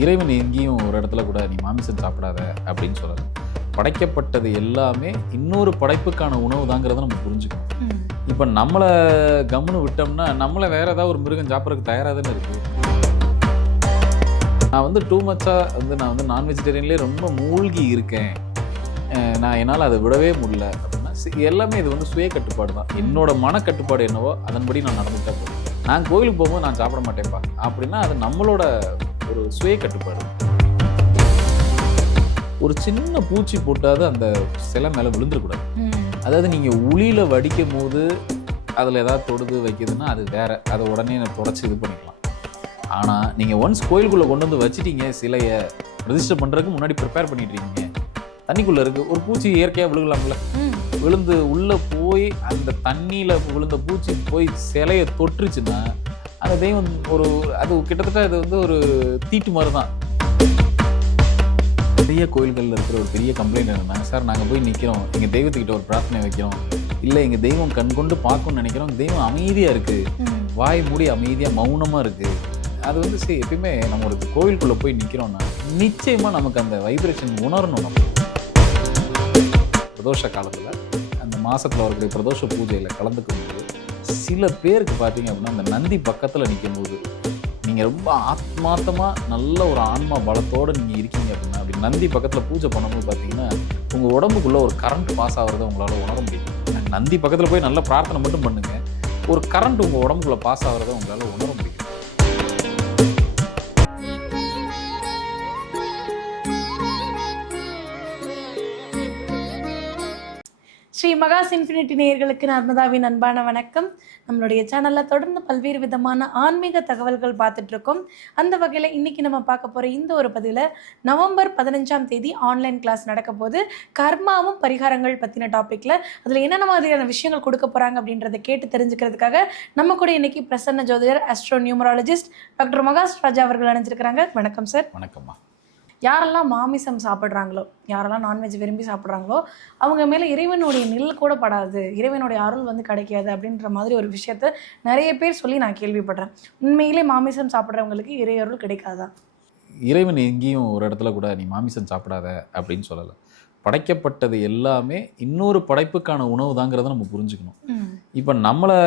இறைவன் எங்கேயும் ஒரு இடத்துல கூட நீ மாமிசம் சாப்பிடாத அப்படின்னு சொல்லலை. படைக்கப்பட்டது எல்லாமே இன்னொரு படைப்புக்கான உணவு தாங்கிறத நம்ம புரிஞ்சுக்கணும். இப்போ நம்மளை கம்முன்னு விட்டோம்னா நம்மளை வேற ஏதாவது ஒரு மிருகம் சாப்பிட்றதுக்கு தயாராக தானே இருக்குது. நான் வந்து டூ மச்சாக நான் நான் வெஜிடேரியன்லேயே ரொம்ப மூழ்கி இருக்கேன், நான் என்னால் அதை விடவே முடியல அப்படின்னா எல்லாமே இது வந்து சுய கட்டுப்பாடு தான். என்னோட மனக்கட்டுப்பாடு என்னவோ அதன்படி நான் நடந்துகிட்டே போகிறேன். நான் கோயிலுக்கு போகும்போது நான் சாப்பிட மாட்டேன்ப்பா அப்படின்னா அது நம்மளோட ஒரு சுய கட்டுப்பாடு. ஒரு சின்ன பூச்சி போட்டாவது அந்த சிலை மேலே விழுந்துடக்கூடாது. அதாவது நீங்கள் உளியில் வடிக்கும் போது அதில் ஏதாவது தொடுது வைக்குதுன்னா அது வேற, அதை உடனே தொடச்சி இது பண்ணிக்கலாம். ஆனால் நீங்கள் ஒன்ஸ் கோயிலுக்குள்ளே கொண்டு வந்து வச்சுட்டீங்க, சிலையை ரெஜிஸ்டர் பண்ணுறதுக்கு முன்னாடி ப்ரிப்பேர் பண்ணிட்டு இருக்கீங்க, தண்ணிக்குள்ளே இருக்குது, ஒரு பூச்சி இயற்கையாக விழுகலாம்ல, விழுந்து உள்ளே போய் அந்த தண்ணியில் விழுந்த பூச்சி போய் சிலையை தொட்டுருச்சுன்னா அந்த தெய்வம் ஒரு அது கிட்டத்தட்ட அது வந்து ஒரு தீட்டு மாதிரி தான். பெரிய கோயில்களில் இருக்கிற ஒரு பெரிய கம்ப்ளைண்ட் என்னன்னா, சார் நாங்கள் போய் நிற்கிறோம், எங்கள் தெய்வத்துக்கிட்ட ஒரு பிரார்த்தனை வைக்கிறோம், இல்லை எங்கள் தெய்வம் கண் கொண்டு பார்க்கணும்னு நினைக்கிறோம், தெய்வம் அமைதியாக இருக்குது, வாய் மூடி அமைதியாக மௌனமாக இருக்குது. அது வந்து சரி, எப்பயுமே நம்ம ஒரு கோவிலுக்குள்ளே போய் நிற்கிறோம்னா நிச்சயமாக நமக்கு அந்த வைப்ரேஷன் உணரணும். நம்ம பிரதோஷ காலத்தில் அந்த மாதத்தில் வரக்கூடிய பிரதோஷ பூஜையில் கலந்துக்கும் போது சில பேருக்கு பார்த்தீங்க அப்படின்னா அந்த நந்தி பக்கத்தில் நிற்கும் போது நீங்கள் ரொம்ப ஆத்மார்த்தமாக நல்ல ஒரு ஆன்மா பலத்தோடு நீங்கள் இருக்கீங்க அப்படின்னா, அப்படி நந்தி பக்கத்தில் பூஜை பண்ணும்போது பார்த்தீங்கன்னா உங்கள் உடம்புக்குள்ளே ஒரு கரண்ட் பாஸ் ஆகிறத உங்களால் உணர முடியும். நந்தி பக்கத்தில் போய் நல்ல பிரார்த்தனை மட்டும் பண்ணுங்கள், ஒரு கரண்ட் உங்கள் உடம்புக்குள்ளே பாஸ் ஆகிறத உங்களால் உணர முடியும். ஸ்ரீ மகாஸ் இன்ஃபினிட்டி நேயர்களுக்கு நர்மதாவின் அன்பான வணக்கம். நம்மளுடைய சேனலில் தொடர்ந்து பல்வேறு விதமான ஆன்மீக தகவல்கள் பார்த்துட்ருக்கோம். அந்த வகையில் இன்றைக்கி நம்ம பார்க்க போகிற இந்த ஒரு பதிவில் நவம்பர் 15ஆம் தேதி ஆன்லைன் கிளாஸ் நடக்க போது கர்மாவும் பரிகாரங்கள் பற்றின டாப்பிக்கில் அதில் என்னென்ன மாதிரியான விஷயங்கள் கொடுக்க போகிறாங்க அப்படின்றத கேட்டு தெரிஞ்சுக்கிறதுக்காக நம்ம கூட இன்றைக்கி பிரசன்ன ஜோதிடர் அஸ்ட்ரோ நியூமராலஜிஸ்ட் டாக்டர் மகாஸ் ராஜா அவர்கள் அணிஞ்சிருக்கிறாங்க. வணக்கம் சார். வணக்கம்மா. யாரெல்லாம் மாமிசம் சாப்பிட்றாங்களோ, யாரெல்லாம் நான்வெஜ் விரும்பி சாப்பிட்றாங்களோ அவங்க மேலே இறைவனுடைய நிழல் கூட படாது, இறைவனுடைய அருள் வந்து கிடைக்காது அப்படின்ற மாதிரி ஒரு விஷயத்த நிறைய பேர் சொல்லி நான் கேள்விப்படுறேன். உண்மையிலே மாமிசம் சாப்பிட்றவங்களுக்கு இறை அருள் கிடைக்காதா? இறைவன் எங்கேயும் ஒரு இடத்துல கூட நீ மாமிசம் சாப்பிடாத அப்படின்னு சொல்லலை. படைக்கப்பட்டது எல்லாமே இன்னொரு படைப்புக்கான உணவு தாங்கிறத நம்ம புரிஞ்சுக்கணும். இப்போ நம்மளை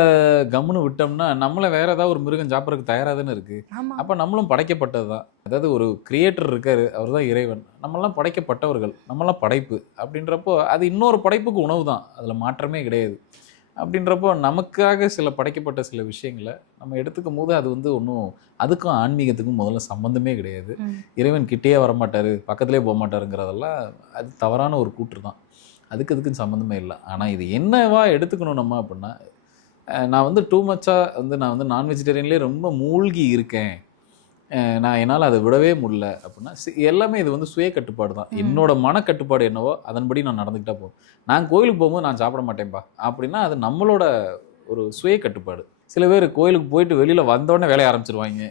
கம்முன்னு விட்டோம்னா நம்மளை வேற ஏதாவது ஒரு மிருகம் சாப்பிட்றதுக்கு தயாராக தானே இருக்குது. அப்போ நம்மளும் படைக்கப்பட்டது தான். அதாவது ஒரு கிரியேட்டர் இருக்கார், அவர் தான் இறைவன், நம்மளாம் படைக்கப்பட்டவர்கள், நம்மளாம் படைப்பு. அப்படின்றப்போ அது இன்னொரு படைப்புக்கு உணவு தான், அதில் மாற்றமே கிடையாது. அப்படின்றப்போ நமக்காக சில படைக்கப்பட்ட சில விஷயங்களை நம்ம எடுத்துக்கும் போது அது வந்து ஒன்றும் அதுக்கும் ஆன்மீகத்துக்கும் முதல்ல சம்மந்தமே கிடையாது. இறைவன் கிட்டேயே வரமாட்டார், பக்கத்துலேயே போக மாட்டாருங்கிறதெல்லாம் அது தவறான ஒரு கூற்று தான். அதுக்கும் சம்மந்தமே இல்லை. ஆனால் இது என்னவா எடுத்துக்கணும் நம்ம அப்படின்னா, நான் வந்து டூ மச்சாக நான் நான் வெஜிடேரியன்லேயே ரொம்ப மூழ்கி இருக்கேன், நான் என்னால் அதை விடவே முடியல அப்படின்னா எல்லாமே இது வந்து சுய கட்டுப்பாடு தான். என்னோட மனக்கட்டுப்பாடு என்னவோ அதன்படி நான் நடந்துக்கிட்டா போதும். நான் கோயிலுக்கு போகும்போது நான் சாப்பிட மாட்டேன்ப்பா அப்படின்னா அது நம்மளோட ஒரு சுய கட்டுப்பாடு. சில பேர் கோயிலுக்கு போயிட்டு வெளியில் வந்தோடனே வேலைய ஆரம்பிச்சிருவாங்க,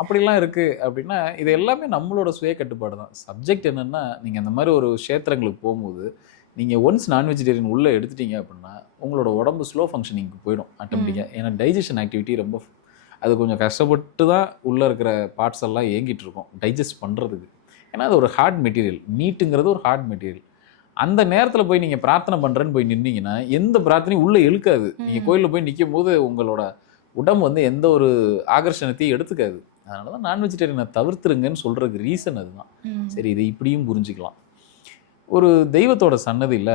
அப்படிலாம் இருக்குது. அப்படின்னா இது எல்லாமே நம்மளோட சுய கட்டுப்பாடு தான். சப்ஜெக்ட் என்னென்னா, நீங்கள் அந்த மாதிரி ஒரு க்ஷேத்திரங்களுக்கு போகும்போது நீங்கள் ஒன்ஸ் நான் வெஜிடேரியன் உள்ளே எடுத்துட்டீங்க அப்படின்னா உங்களோட உடம்பு ஸ்லோ ஃபங்க்ஷனிங்க்கு போயிடும் ஆட்டோமேட்டிக்காக. ஏன்னா டைஜஷன் ஆக்டிவிட்டி ரொம்ப அது கொஞ்சம் கஷ்டப்பட்டு தான் உள்ளே இருக்கிற பார்ட்ஸ் எல்லாம் இயங்கிட்டு இருக்கும் டைஜஸ்ட் பண்ணுறதுக்கு. ஏன்னா அது ஒரு ஹார்ட் மெட்டீரியல், மீட்டுங்கிறது ஒரு ஹார்ட் மெட்டீரியல். அந்த நேரத்தில் போய் நீங்கள் பிரார்த்தனை பண்ணுறேன்னு போய் நின்னீங்கன்னா எந்த பிரார்த்தனையும் உள்ளே இழுக்காது. நீங்கள் கோயிலில் போய் நிற்கும் போது உங்களோட உடம்பு வந்து எந்த ஒரு ஆகர்ஷணத்தையும் எடுத்துக்காது. அதனால தான் நான் வெஜிடேரியனை தவிர்த்துருங்கன்னு சொல்கிறதுக்கு ரீசன் அதுதான். சரி, இதை இப்படியும் புரிஞ்சுக்கலாம். ஒரு தெய்வத்தோட சன்னதியில்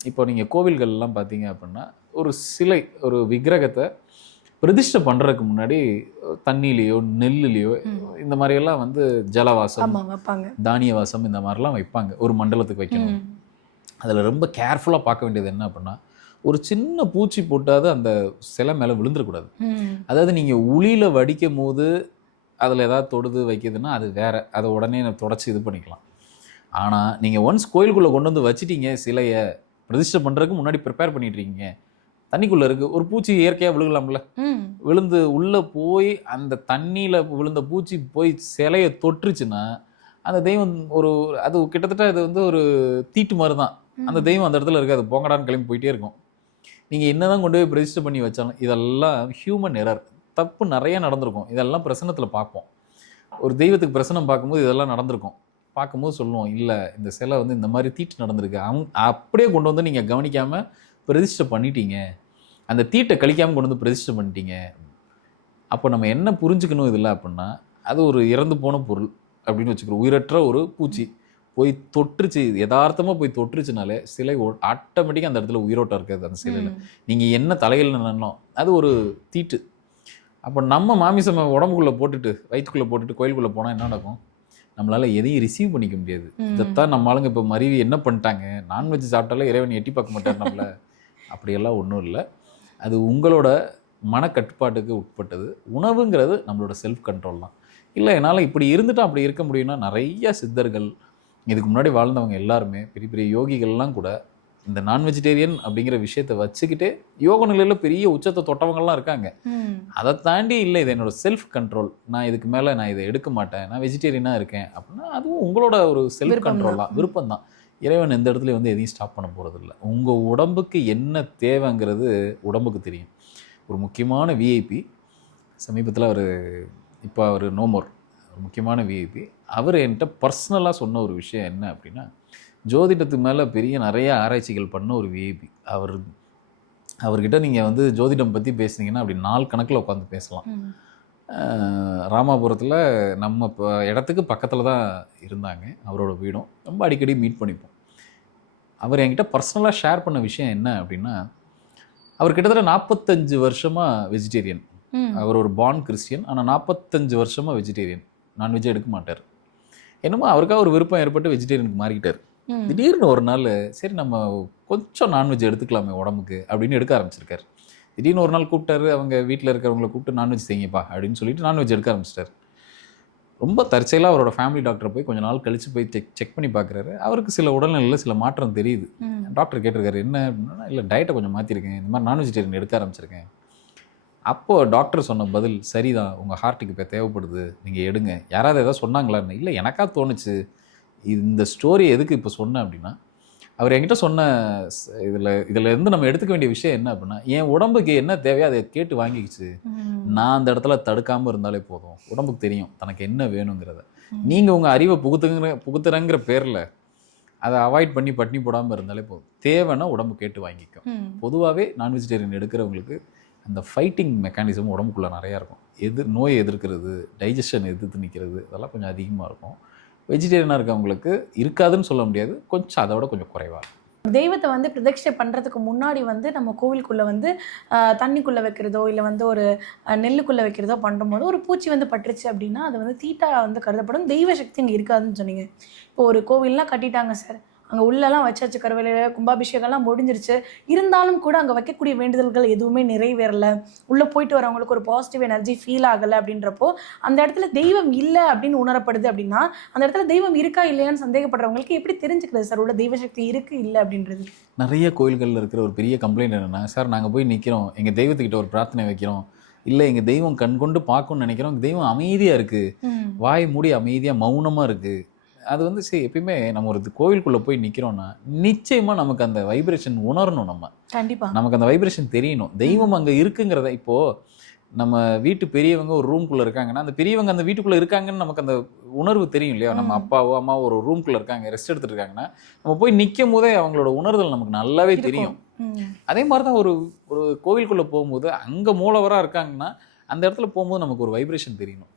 இப்போ நீங்கள் கோவில்கள்லாம் பார்த்தீங்க அப்படின்னா ஒரு சிலை, ஒரு விக்கிரகத்தை பிரதிஷ்டை பண்ணுறதுக்கு முன்னாடி தண்ணியிலையோ நெல்லுலையோ இந்த மாதிரியெல்லாம் வந்து ஜலவாசம், தானிய வாசம் இந்த மாதிரிலாம் வைப்பாங்க. ஒரு மண்டலத்துக்கு வைக்கணும். அதில் ரொம்ப கேர்ஃபுல்லாக பார்க்க வேண்டியது என்ன அப்படின்னா, ஒரு சின்ன பூச்சி போட்டாவது அந்த சிலை மேலே விழுந்துடக்கூடாது. அதாவது நீங்கள் உளியில் வடிக்கும் போது அதில் ஏதாவது தொடுது வைக்கிதுன்னா அது வேற, அதை உடனே தொடச்சி இது பண்ணிக்கலாம். ஆனால் நீங்கள் ஒன்ஸ் கோயிலுக்குள்ளே கொண்டு வந்து வச்சுட்டீங்க, சிலையை பிரதிஷ்டை பண்ணுறதுக்கு முன்னாடி ப்ரிப்பேர் பண்ணிட்டு இருக்கீங்க, தண்ணிக்குள்ளே இருக்குது, ஒரு பூச்சி இயற்கையாக விழுகலாம்ல, விழுந்து உள்ளே போய் அந்த தண்ணியில் விழுந்த பூச்சி போய் சிலையை தொட்டுருச்சுன்னா அந்த தெய்வம் ஒரு அது கிட்டத்தட்ட அது வந்து ஒரு தீட்டு மாதிரி தான். அந்த தெய்வம் அந்த இடத்துல இருக்காது, போங்கடான்னு கிளம்பி போயிட்டே இருக்கும். நீங்கள் என்ன தான் கொண்டு போய் ரெஜிஸ்டர் பண்ணி வச்சாலும் இதெல்லாம் ஹியூமன் எரர், தப்பு நிறைய நடந்திருக்கும். இதெல்லாம் பிரசன்னத்தில் பார்ப்போம். ஒரு தெய்வத்துக்கு பிரசனம் பார்க்கும்போது இதெல்லாம் நடந்திருக்கும். பார்க்கும்போது சொல்லுவோம், இல்லை இந்த சிலை வந்து இந்த மாதிரி தீட்டு நடந்திருக்கு. அப்படியே கொண்டு வந்து நீங்கள் கவனிக்காமல் பிரதிஷ்டை பண்ணிட்டீங்க, அந்த தீட்டை கழிக்காமல் கொண்டு வந்து பிரதிஷ்டை பண்ணிட்டீங்க. அப்போ நம்ம என்ன புரிஞ்சுக்கணும் இதில் அப்படின்னா, அது ஒரு இறந்து போன பொருள் அப்படின்னு வச்சுக்கிறோம். உயிரற்ற ஒரு பூச்சி போய் தொற்றுச்சு, யதார்த்தமாக போய் தொற்றுச்சுனாலே சிலை ஆட்டோமேட்டிக்காக அந்த இடத்துல உயிரோட்டம் இருக்காது அந்த சிலையில். நீங்கள் என்ன தலையில் நின்னோம் அது ஒரு தீட்டு. அப்போ நம்ம மாமிசம் உடம்புக்குள்ளே போட்டுட்டு வயிற்றுக்குள்ளே போட்டுட்டு கோயிலுக்குள்ளே போனால் என்ன நடக்கும்? நம்மளால் எதையும் ரிசீவ் பண்ணிக்க முடியாது. இதைத்தான் நம்ம ஆளுங்க இப்போ மருவி என்ன பண்ணிட்டாங்க, நான்வெஜ் சாப்பிட்டாலே இறைவன் எட்டி பார்க்க மாட்டார் நம்மள. அப்படியெல்லாம் ஒன்றும் இல்லை. அது உங்களோட மனக்கட்டுப்பாட்டுக்கு உட்பட்டது. உணவுங்கிறது நம்மளோட செல்ஃப் கண்ட்ரோல் தான். இல்லை என்னால் இப்படி இருந்துட்டு அப்படி இருக்க முடியும்னா, நிறைய சித்தர்கள் இதுக்கு முன்னாடி வாழ்ந்தவங்க எல்லாருமே பெரிய பெரிய யோகிகள்லாம் கூட இந்த நான் வெஜிடேரியன் அப்படிங்கிற விஷயத்தை வச்சுக்கிட்டே யோக நிலையில் பெரிய உச்சத்தை தொட்டவங்கள்லாம் இருக்காங்க. அதை தாண்டி இல்லை இது என்னோட செல்ஃப் கண்ட்ரோல், நான் இதுக்கு மேலே நான் இதை எடுக்க மாட்டேன், நான் வெஜிடேரியனாக இருக்கேன் அப்படின்னா அதுவும் உங்களோட ஒரு செல்ஃப் கண்ட்ரோல் தான், விருப்பம் தான். இறைவன் எந்த இடத்துல வந்து எதையும் ஸ்டாப் பண்ண போகிறது இல்லை. உங்கள் உடம்புக்கு என்ன தேவைங்கிறது உடம்புக்கு தெரியும். ஒரு முக்கியமான விஐபி சமீபத்தில் இப்போ அவர் நோமோர், ஒரு முக்கியமான விஐபி, அவர் என்கிட்ட பர்சனலாக சொன்ன ஒரு விஷயம் என்ன அப்படின்னா, ஜோதிடத்துக்கு மேலே பெரிய நிறைய ஆராய்ச்சிகள் பண்ண ஒரு விஐபி. அவர்கிட்ட நீங்கள் வந்து ஜோதிடம் பற்றி பேசுனீங்கன்னா அப்படி நாள் கணக்கில் உட்காந்து பேசலாம். ராமாபுரத்தில் நம்ம இப்போ இடத்துக்கு பக்கத்தில் தான் இருந்தாங்க அவரோட வீடும். ரொம்ப அடிக்கடி மீட் பண்ணிப்போம். அவர் என்கிட்ட பர்சனலாக ஷேர் பண்ண விஷயம் என்ன அப்படின்னா, அவர் கிட்டத்தட்ட 45 வருஷமாக வெஜிடேரியன். அவர் ஒரு பார்ன் கிறிஸ்டியன், ஆனால் 45 வருஷமாக வெஜிடேரியன், நான்வெஜ்ஜே எடுக்க மாட்டார். என்னமோ அவருக்காக ஒரு விருப்பம் ஏற்பட்டு வெஜிடேரியனுக்கு மாறிக்கிட்டார். திடீர்னு ஒரு நாள் சரி நம்ம கொஞ்சம் நான்வெஜ் எடுத்துக்கலாமே உடம்புக்கு அப்படின்னு எடுக்க ஆரம்பிச்சிருக்காரு. திடீர்னு ஒரு நாள் கூப்பிட்டாரு, அவங்க வீட்டில் இருக்கிறவங்களை கூப்பிட்டு நான்வெஜ் செய்யுங்கப்பா அப்படின்னு சொல்லிட்டு நான்வெஜ் எடுக்க ஆரம்பிச்சிட்டார். ரொம்ப தற்செயலாக அவரோட ஃபேமிலி டாக்டரை போய் கொஞ்சம் நாள் கழித்து போய் செக் பண்ணி பார்க்குறாரு. அவருக்கு சில உடல்நிலையில் சில மாற்றம் தெரியுது. டாக்டர் கேட்டிருக்காரு என்ன அப்படின்னா, இல்லை டயட்டை கொஞ்சம் மாற்றிருக்கேன், இந்த மாதிரி நான் வெஜிடேரியன் எடுக்க ஆரம்பிச்சிருக்கேன். அப்போது டாக்டர் சொன்ன பதில் சரிதான், உங்கள் ஹார்ட்டுக்கு இப்போ தேவைப்படுது, நீங்கள் எடுங்க. யாராவது எதாவது சொன்னாங்களான்னு? இல்லை எனக்காக தோணுச்சு. இந்த ஸ்டோரி எதுக்கு இப்போ சொன்னேன் அப்படின்னா, அவர் என்கிட்ட சொன்ன இதில் இருந்து நம்ம எடுத்துக்க வேண்டிய விஷயம் என்ன அப்படின்னா, என் உடம்புக்கு என்ன தேவையோ அதை கேட்டு வாங்கிக்கிச்சு. நான் அந்த இடத்துல தடுக்காமல் இருந்தாலே போதும். உடம்புக்கு தெரியும் தனக்கு என்ன வேணுங்கிறத. நீங்கள் உங்கள் அறிவை புகுத்துறங்கிற பேரில் அதை அவாய்ட் பண்ணி பட்டினி போடாமல் இருந்தாலே போதும். தேவைன்னா உடம்பு கேட்டு வாங்கிக்கும். பொதுவாகவே நான் வெஜிடேரியன் எடுக்கிறவங்களுக்கு அந்த ஃபைட்டிங் மெக்கானிசம் உடம்புக்குள்ளே நிறையா இருக்கும். நோயை எதிர்க்கிறது, டைஜஷன் எதிர்த்து நிற்கிறது, அதெல்லாம் கொஞ்சம் அதிகமாக இருக்கும். வெஜிடேரியனாக இருக்கவங்களுக்கு இருக்காதுன்னு சொல்ல முடியாது, கொஞ்சம் அதை விட கொஞ்சம் குறைவாக இருக்கும். தெய்வத்தை வந்து பிரதிஷ்டை பண்ணுறதுக்கு முன்னாடி வந்து நம்ம கோவிலுக்குள்ளே வந்து தண்ணிக்குள்ளே வைக்கிறதோ இல்லை வந்து ஒரு நெல்லுக்குள்ளே வைக்கிறதோ பண்ணும்போது ஒரு பூச்சி வந்து பட்டுருச்சு அப்படின்னா அது வந்து தீட்டா வந்து கருதப்படும். தெய்வ சக்தி அங்கே இருக்காதுன்னு சொன்னீங்க. இப்போ ஒரு கோவில்லாம் கட்டிட்டாங்க சார், அங்கே உள்ளெல்லாம் வச்சாச்சு, கருவறையில் கும்பாபிஷேகம்லாம் முடிஞ்சிருச்சு, இருந்தாலும் கூட அங்கே வைக்கக்கூடிய வேண்டுதல்கள் எதுவுமே நிறைவேறலை, உள்ளே போயிட்டு வரவங்களுக்கு ஒரு பாசிட்டிவ் எனர்ஜி ஃபீல் ஆகலை அப்படின்றப்போ அந்த இடத்துல தெய்வம் இல்லை அப்படின்னு உணரப்படுது அப்படின்னா அந்த இடத்துல தெய்வம் இருக்கா இல்லையான்னு சந்தேகப்படுறவங்களுக்கு எப்படி தெரிஞ்சுக்கிறது சார் உள்ள தெய்வசக்தி இருக்குது இல்லை அப்படின்றது? நிறைய கோயில்களில் இருக்கிற ஒரு பெரிய கம்ப்ளைண்ட் என்னென்னா, சார் நாங்கள் போய் நிற்கிறோம், எங்கள் தெய்வத்துக்கிட்ட ஒரு பிரார்த்தனை வைக்கிறோம், இல்லை எங்கள் தெய்வம் கண் கொண்டு பார்க்கணும்னு நினைக்கிறோம், தெய்வம் அமைதியாக இருக்குது, வாய் மூடி அமைதியாக மௌனமாக இருக்குது. அது வந்து சரி, எப்பயுமே நம்ம ஒரு கோவிலுக்குள்ளே போய் நிற்கிறோன்னா நிச்சயமாக நமக்கு அந்த வைப்ரேஷன் உணரணும். நமக்கு அந்த வைப்ரேஷன் தெரியணும், தெய்வம் அங்கே இருக்குங்கிறத. இப்போது நம்ம வீட்டு பெரியவங்க ஒரு ரூம்குள்ளே இருக்காங்கன்னா அந்த பெரியவங்க அந்த வீட்டுக்குள்ளே இருக்காங்கன்னு நமக்கு அந்த உணர்வு தெரியும் இல்லையா? நம்ம அப்பாவோ அம்மாவோ ஒரு ரூம்குள்ளே இருக்காங்க, ரெஸ்ட் எடுத்துட்டு இருக்காங்கன்னா நம்ம போய் நிற்கும் போதே அவங்களோட உணர்தல் நமக்கு நல்லாவே தெரியும். அதே மாதிரி தான் ஒரு கோவிலுக்குள்ளே போகும்போது அங்கே மூலவராக இருக்காங்கன்னா அந்த இடத்துல போகும்போது நமக்கு ஒரு வைப்ரேஷன் தெரியணும்.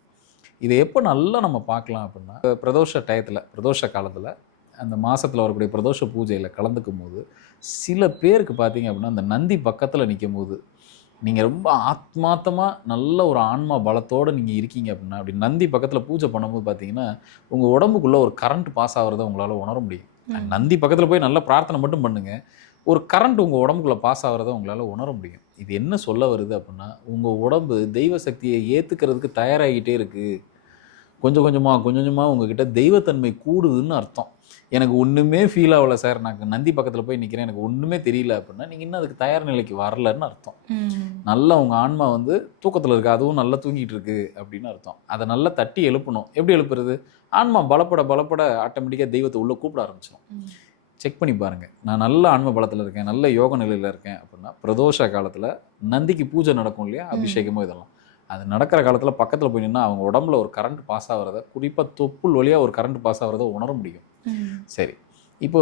இதை எப்போ நல்லா நம்ம பார்க்கலாம் அப்படின்னா, பிரதோஷ டயத்தில், பிரதோஷ காலத்தில், அந்த மாதத்தில் வரக்கூடிய பிரதோஷ பூஜையில் கலந்துக்கும் போது சில பேருக்கு பார்த்தீங்க அப்படின்னா அந்த நந்தி பக்கத்தில் நிற்கும் போது நீங்கள் ரொம்ப ஆத்மார்த்தமாக நல்ல ஒரு ஆன்மா பலத்தோடு நீங்கள் இருக்கீங்க அப்படின்னா, அப்படி நந்தி பக்கத்தில் பூஜை பண்ணும்போது பார்த்தீங்கன்னா உங்கள் உடம்புக்குள்ளே ஒரு கரண்ட் பாஸ் ஆகிறத உங்களால் உணர முடியும். நந்தி பக்கத்தில் போய் நல்ல பிரார்த்தனை மட்டும் பண்ணுங்கள், ஒரு கரண்ட் உங்கள் உடம்புக்குள்ளே பாஸ் ஆகிறத உங்களால் உணர முடியும். இது என்ன சொல்ல வருது அப்படின்னா, உங்கள் உடம்பு தெய்வ சக்தியை ஏற்றுக்கிறதுக்கு தயாராகிட்டே இருக்குது. கொஞ்சம் கொஞ்சமாக உங்ககிட்ட தெய்வத்தன்மை கூடுதுன்னு அர்த்தம். எனக்கு ஒன்றுமே ஃபீல் ஆகலை சார், நான் நந்தி பக்கத்தில் போய் நிற்கிறேன், எனக்கு ஒன்றுமே தெரியல அப்படின்னா நீங்கள் இன்னும் அதுக்கு தயார் நிலைக்கு வரலன்னு அர்த்தம். நல்லா உங்கள் ஆன்மா வந்து தூக்கத்தில் இருக்குது, அதுவும் நல்லா தூங்கிட்டு இருக்கு அப்படின்னு அர்த்தம். அதை நல்லா தட்டி எழுப்பணும். எப்படி எழுப்புறது? ஆன்மா பலப்பட ஆட்டோமேட்டிக்காக தெய்வத்தை உள்ளே கூப்பிட ஆரம்பிச்சிடும். செக் பண்ணி பாருங்கள். நான் நல்ல ஆன்ம பலத்தில் இருக்கேன், நல்ல யோக நிலையில் இருக்கேன் அப்படின்னா பிரதோஷ காலத்தில் நந்திக்கு பூஜை நடக்கும் இல்லையா, அபிஷேகமோ இதெல்லாம், அது நடக்கிற காலத்தில் பக்கத்தில் போய் நின்னா அவங்க உடம்புல ஒரு கரண்ட் பாஸ் ஆகிறத, குறிப்பாக தொப்புள் வழியாக ஒரு கரண்ட் பாஸ் ஆகிறத உணர முடியும். சரி, இப்போ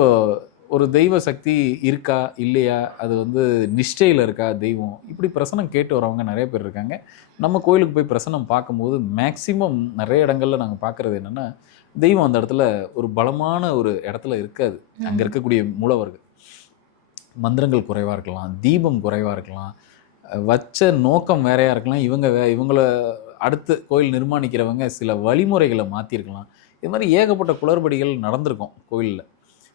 ஒரு தெய்வ சக்தி இருக்கா இல்லையா, அது வந்து நிஷ்டையில் இருக்கா தெய்வம், இப்படி பிரசனம் கேட்டு வரவங்க நிறைய பேர் இருக்காங்க. நம்ம கோயிலுக்கு போய் பிரசனம் பார்க்கும்போது மேக்சிமம் நிறைய இடங்கள்ல நாங்கள் பார்க்குறது என்னென்னா, தெய்வம் அந்த இடத்துல ஒரு பலமான ஒரு இடத்துல இருக்காது. அங்கே இருக்கக்கூடிய மூலவர்கள் மந்திரங்கள் குறைவாக இருக்கலாம், தீபம் குறைவாக இருக்கலாம், வச்ச நோக்கம் வேறையாக இருக்கலாம், இவங்கள அடுத்து கோயில் நிர்மாணிக்கிறவங்க சில வழிமுறைகளை மாற்றிருக்கலாம். இது மாதிரி ஏகப்பட்ட குளறுபடிகள் நடந்திருக்கும் கோயிலில்.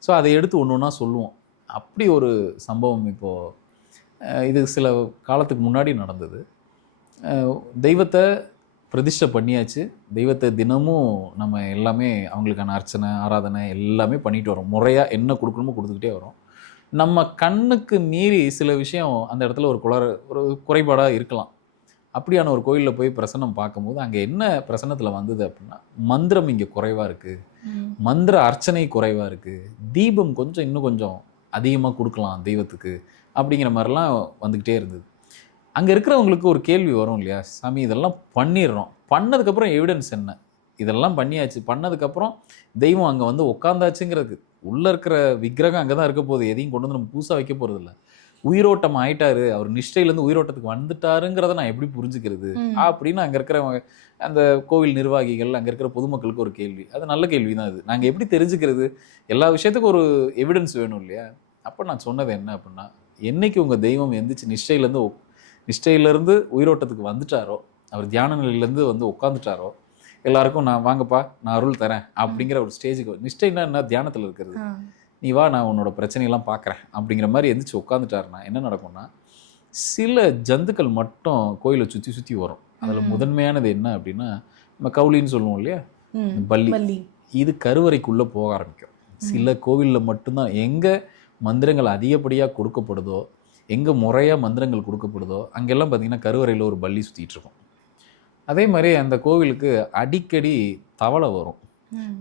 ஸோ அதை எடுத்து ஒன்று ஒன்றா சொல்லுவோம். அப்படி ஒரு சம்பவம் இப்போது இது சில காலத்துக்கு முன்னாடி நடந்தது. தெய்வத்தை பிரதிஷ்டை பண்ணியாச்சு. தெய்வத்தை தினமும் நம்ம எல்லாமே அவங்களுக்கான அர்ச்சனை, ஆராதனை எல்லாமே பண்ணிட்டு வரோம். முறையாக என்ன கொடுக்கணுமோ கொடுத்துக்கிட்டே வரோம். நம்ம கண்ணுக்கு மீறி சில விஷயம் அந்த இடத்துல ஒரு குறைபாடாக இருக்கலாம். அப்படியான ஒரு கோயிலில் போய் பிரசன்னம் பார்க்கும்போது அங்கே என்ன பிரசன்னத்தில் வந்தது அப்படின்னா, மந்திரம் இங்கே குறைவாக இருக்குது, மந்திர அர்ச்சனை குறைவாக இருக்குது, தீபம் இன்னும் கொஞ்சம் அதிகமாக கொடுக்கலாம் தெய்வத்துக்கு அப்படிங்கிற மாதிரிலாம் வந்துக்கிட்டே இருந்தது. அங்கே இருக்கிறவங்களுக்கு ஒரு கேள்வி வரும் இல்லையா, சாமி இதெல்லாம் பண்ணிடுறோம், பண்ணதுக்கப்புறம் எவிடன்ஸ் என்ன, இதெல்லாம் பண்ணியாச்சு, பண்ணதுக்கப்புறம் தெய்வம் அங்கே வந்து உட்காந்தாச்சுங்கிறதுக்கு உள்ளே இருக்கிற விக்கிரகம் அங்கே தான் இருக்க போகுது, எதையும் கொண்டு வந்து நம்ம புதுசாக வைக்க போகிறது இல்லை. உயிரோட்டம் ஆயிட்டாரு, அவர் நிஷ்டையிலேருந்து உயிரோட்டத்துக்கு வந்துட்டாருங்கிறத நான் எப்படி புரிஞ்சுக்கிறது அப்படின்னு அங்கே இருக்கிறவங்க, அந்த கோவில் நிர்வாகிகள், அங்கே இருக்கிற பொதுமக்களுக்கு ஒரு கேள்வி. அது நல்ல கேள்வி தான். அது நாங்கள் எப்படி தெரிஞ்சுக்கிறது, எல்லா விஷயத்துக்கும் ஒரு எவிடன்ஸ் வேணும் இல்லையா. அப்போ நான் சொன்னது என்ன அப்படின்னா, என்னைக்கு உங்கள் தெய்வம் எந்திரிச்சு நிஷ்டையிலேருந்து உயிரோட்டத்துக்கு வந்துட்டாரோ, அவர் தியான நிலையிலேருந்து வந்து உட்காந்துட்டாரோ, எல்லாருக்கும் நான் வாங்கப்பா நான் அருள் தரேன் அப்படிங்கிற ஒரு ஸ்டேஜுக்கு, நிஷ்டைன்னா என்ன, தியானத்தில் இருக்கிறது, நீ வா நான் உன்னோட பிரச்சனையெல்லாம் பார்க்குறேன் அப்படிங்கிற மாதிரி எந்திரிச்சு உட்காந்துட்டாருன்னா என்ன நடக்கும்னா, சில ஜந்துக்கள் மட்டும் கோயிலை சுற்றி வரும். அதில் முதன்மையானது என்ன அப்படின்னா, நம்ம கவுளின்னு சொல்லுவோம் இல்லையா, பல்லி. இது கருவறைக்குள்ளே போக ஆரம்பிக்கும். சில கோவிலில் மட்டும்தான் எங்கே மந்திரங்கள் அதிகப்படியாக கொடுக்கப்படுதோ, எங்கே முறையாக மந்திரங்கள் கொடுக்கப்படுதோ அங்கெல்லாம் பார்த்தீங்கன்னா கருவறையில் ஒரு பல்லி சுற்றிட்டு இருக்கும். அதே மாதிரி அந்த கோவிலுக்கு அடிக்கடி தவளை வரும்.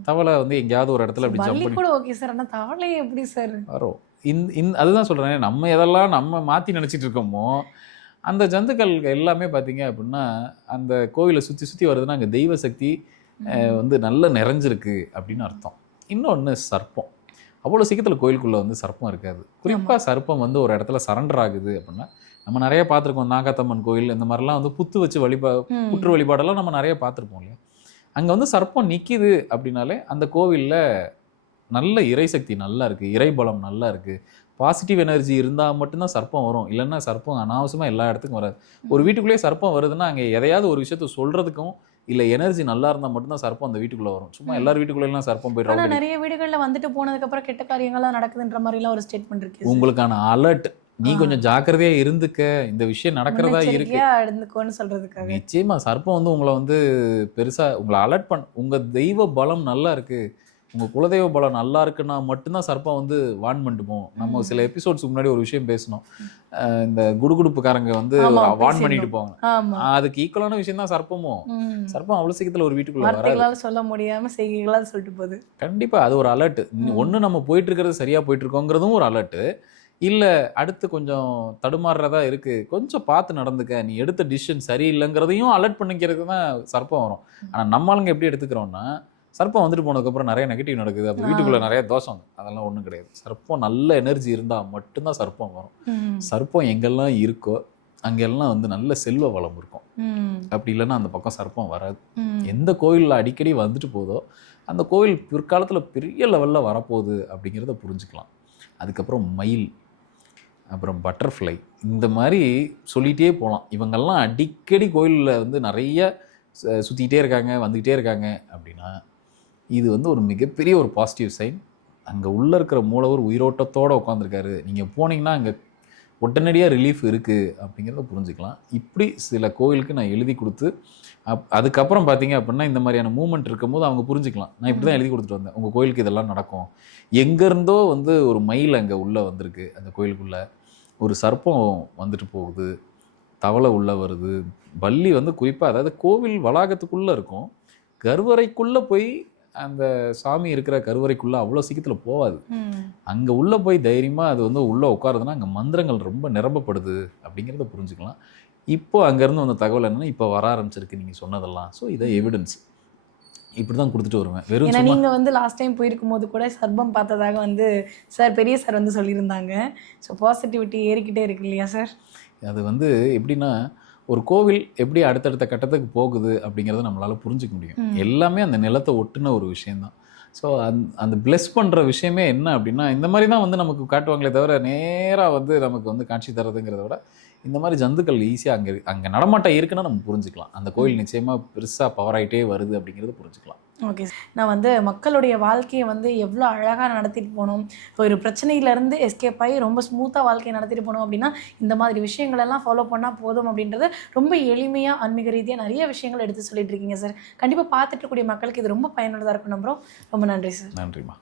தவளை வந்து எங்கேயாவது ஒரு இடத்துல அப்படி ஜம்ப் பண்ணி ஓகே சார், ஆனால் தவளை எப்படி சார் வரும்? அதுதான் சொல்கிறேன், நம்ம எதெல்லாம் நம்ம மாற்றி நினச்சிட்டு இருக்கோமோ அந்த ஜந்துக்கள் எல்லாமே பார்த்தீங்க அப்படின்னா அந்த கோவிலை சுற்றி வருதுன்னா அங்கே தெய்வ சக்தி வந்து நல்லா நிறைஞ்சிருக்கு அப்படின்னு அர்த்தம். இன்னொன்று சர்ப்பம். அவ்வளோ சீக்கிரத்தில் கோயிலுக்குள்ளே வந்து சர்ப்பம் இருக்காது. குறிப்பாக சர்ப்பம் வந்து ஒரு இடத்துல சரண்டர் ஆகுது அப்படின்னா, நம்ம நிறைய பார்த்துருக்கோம். நாகாத்தம்மன் கோயில் இந்த மாதிரிலாம் வந்து புத்து வச்சு புற்று வழிபாடெல்லாம் நம்ம நிறைய பார்த்துருப்போம் இல்லையா. அங்கே வந்து சர்ப்பம் நிற்கிது அப்படின்னாலே அந்த கோவிலில் நல்ல இறைசக்தி நல்லா இருக்குது, இறைபலம் நல்லா இருக்குது, பாசிட்டிவ் எனர்ஜி இருந்தால் மட்டும்தான் சர்ப்பம் வரும். இல்லைன்னா சர்ப்பம் அனாவசியமாக எல்லா இடத்துக்கும் வராது. ஒரு வீட்டுக்குள்ளேயே சர்ப்பம் வருதுன்னா அங்கே எதையாவது ஒரு விஷயத்த சொல்கிறதுக்கும் இல்லை எனர்ஜி நல்லா இருந்தால் மட்டும்தான் சர்ப்பம் அந்த வீட்டுக்குள்ளே வரும். சும்மா எல்லார் வீட்டுக்குள்ளேலாம் சர்ப்பம் போயிடுறாங்க. நிறைய வீடுகளில் வந்துட்டு போனதுக்கப்புறம் கெட்ட காரியங்கள்லாம் நடக்குதுன்ற மாதிரிலாம் ஒரு ஸ்டேட்மெண்ட் இருக்கு. உங்களுக்கான அலர்ட், நீ கொஞ்சம் ஜாக்கிரதையா இருந்துக்க, இந்த விஷயம் நடக்கிறதா இருக்கு இருந்துக்கோன்னு சொல்றதுக்காக. நிச்சயமா சர்ப்பம் வந்து உங்களை வந்து பெருசா உங்களை அலர்ட் உங்க தெய்வ பலம் நல்லா இருக்கு, உங்க குலதெய்வ பலம் நல்லா இருக்குன்னா மட்டும்தான் சர்ப்பம் வந்து வான் பண்ணிட்டுப்போம். நம்ம சில எபிசோட்ஸ்க்கு முன்னாடி ஒரு விஷயம் பேசணும், இந்த குடுகுடுப்புக்காரங்க வந்து வான் பண்ணிட்டு போவாங்க. அதுக்கு ஈக்குவலான விஷயம் தான் சர்ப்பமும். சர்ப்பம் அவ்வளவு சீக்கிரத்துல ஒரு வீட்டுக்குள்ள வராது, சொல்ல முடியாம செய்கைகளால் சொல்லிட்டு போகுது. கண்டிப்பா அது ஒரு அலர்ட். ஒண்ணு நம்ம போயிட்டு இருக்கிறது சரியா போயிட்டு இருக்கோங்கிறதும் ஒரு அலர்ட். இல்லை அடுத்து கொஞ்சம் தடுமாறுறதா இருக்குது, கொஞ்சம் பார்த்து நடந்துக்க, நீ எடுத்த டிசிஷன் சரியில்லைங்கிறதையும் அலர்ட் பண்ணிக்கிறது தான் சர்ப்பம் வரும். ஆனால் நம்மளுங்க எப்படி எடுத்துக்கிறோன்னா, சர்ப்பம் வந்துட்டு போனதுக்கப்புறம் நிறைய நெகட்டிவ் நடக்குது, அப்போ வீட்டுக்குள்ளே நிறைய தோஷம், அதெல்லாம் ஒன்றும் கிடையாது. சர்ப்பம் நல்ல எனர்ஜி இருந்தால் மட்டும்தான் சர்ப்பம் வரும். சர்ப்பம் எங்கெல்லாம் இருக்கோ அங்கெல்லாம் வந்து நல்ல செல்வ வளம் இருக்கும். அப்படி இல்லைன்னா அந்த பக்கம் சர்ப்பம் வராது. எந்த கோயிலில் அடிக்கடி வந்துட்டு போதோ அந்த கோயில் பிற்காலத்தில் பெரிய லெவலில் வரப்போகுது அப்படிங்கிறத புரிஞ்சுக்கலாம். அதுக்கப்புறம் மயில், அப்புறம் பட்டர்ஃப்ளை, இந்த மாதிரி சொல்லிகிட்டே போகலாம். இவங்கெல்லாம் அடிக்கடி கோயிலில் வந்து நிறைய சுற்றிக்கிட்டே இருக்காங்க, வந்துக்கிட்டே இருக்காங்க அப்படின்னா இது வந்து ஒரு மிகப்பெரிய ஒரு பாசிட்டிவ் சைன். அங்கே உள்ளே இருக்கிற மூலவர் உயிரோட்டத்தோடு உட்காந்துருக்காரு, நீங்கள் போனீங்கன்னா அங்கே உடனடியாக ரிலீஃப் இருக்குது அப்படிங்கிறத புரிஞ்சுக்கலாம். இப்படி சில கோயிலுக்கு நான் எழுதி கொடுத்து அதுக்கப்புறம் பார்த்தீங்க அப்படின்னா இந்த மாதிரியான மூமெண்ட் இருக்கும்போது அவங்க புரிஞ்சுக்கலாம், நான் இப்படி தான் எழுதி கொடுத்துட்டு வந்தேன், உங்கள் கோயிலுக்கு இதெல்லாம் நடக்கும். எங்கேருந்தோ வந்து ஒரு மயில் அங்கே உள்ளே வந்திருக்கு, அந்த கோயிலுக்குள்ளே ஒரு சர்ப்பம் வந்துட்டு போகுது, தவளை உள்ளே வருது, பல்லி வந்து குறிப்பாக அதாவது கோவில் வளாகத்துக்குள்ளே இருக்கும், கருவறைக்குள்ளே போய் அந்த சாமி இருக்கிற கருவறைக்குள்ளே அவ்வளோ சீக்கிரத்தில் போகாது. அங்கே உள்ளே போய் தைரியமாக அது வந்து உள்ளே உட்காருதுன்னா அங்கே மந்திரங்கள் ரொம்ப நிரம்பப்படுது அப்படிங்கிறத புரிஞ்சுக்கலாம். இப்போ அங்கேருந்து வந்த தகவல் என்னன்னா இப்போ வர ஆரம்பிச்சிருக்கு நீங்கள் சொன்னதெல்லாம். ஸோ இதை எவிடன்ஸ் இப்படி தான் கொடுத்துட்டு வருவேன். வெறும் ஏன்னா சும்மா நீங்கள் வந்து லாஸ்ட் டைம் போயிருக்கும் போது கூட சர்ப்பம் பார்த்ததாக வந்து சார் பெரிய சார் வந்து சொல்லியிருந்தாங்க. ஸோ பாசிட்டிவிட்டி ஏறிக்கிட்டே இருக்கு இல்லையா சார்? அது வந்து எப்படின்னா ஒரு கோவில் எப்படி அடுத்தடுத்த கட்டத்துக்கு போகுது அப்படிங்கிறத நம்மளால் புரிஞ்சிக்க முடியும். எல்லாமே அந்த நிலத்தை ஒட்டுன ஒரு விஷயந்தான். ஸோ அந்த பிளெஸ் பண்ணுற விஷயமே என்ன அப்படின்னா இந்த மாதிரி தான் வந்து நமக்கு காட்டுவாங்களே தவிர நேராக வந்து நமக்கு வந்து காட்சி தரதுங்கிறத விட இந்த மாதிரி ஜந்துக்கள் ஈஸியாக அங்கே நடமாட்டம் இருக்குன்னா நம்ம புரிஞ்சுக்கலாம். அந்த கோயில் நிச்சயமாக பெருசாக பவர் ஆகிட்டே வருது அப்படிங்கிறத புரிஞ்சுக்கலாம். Okay sir. நான் வந்து மக்களுடைய வாழ்க்கையை வந்து எவ்வளோ அழகாக நடத்திட்டு போகணும், இப்போ ஒரு பிரச்சனையிலேருந்து எஸ்கேப் ஆகி ரொம்ப ஸ்மூத்தாக வாழ்க்கையை நடத்திட்டு போகணும் அப்படின்னா இந்த மாதிரி விஷயங்களெல்லாம் ஃபாலோ பண்ணால் போதும் அப்படின்றது ரொம்ப எளிமையாக ஆன்மீக ரீதியாக நிறைய விஷயங்கள் எடுத்து சொல்லிட்டு இருக்கீங்க சார். கண்டிப்பாக பார்த்துட்டு இருக்கக்கூடிய மக்களுக்கு இது ரொம்ப பயனுள்ளதாக இருக்கும் நம்புகிறோம். ரொம்ப நன்றி சார். நன்றிம்மா.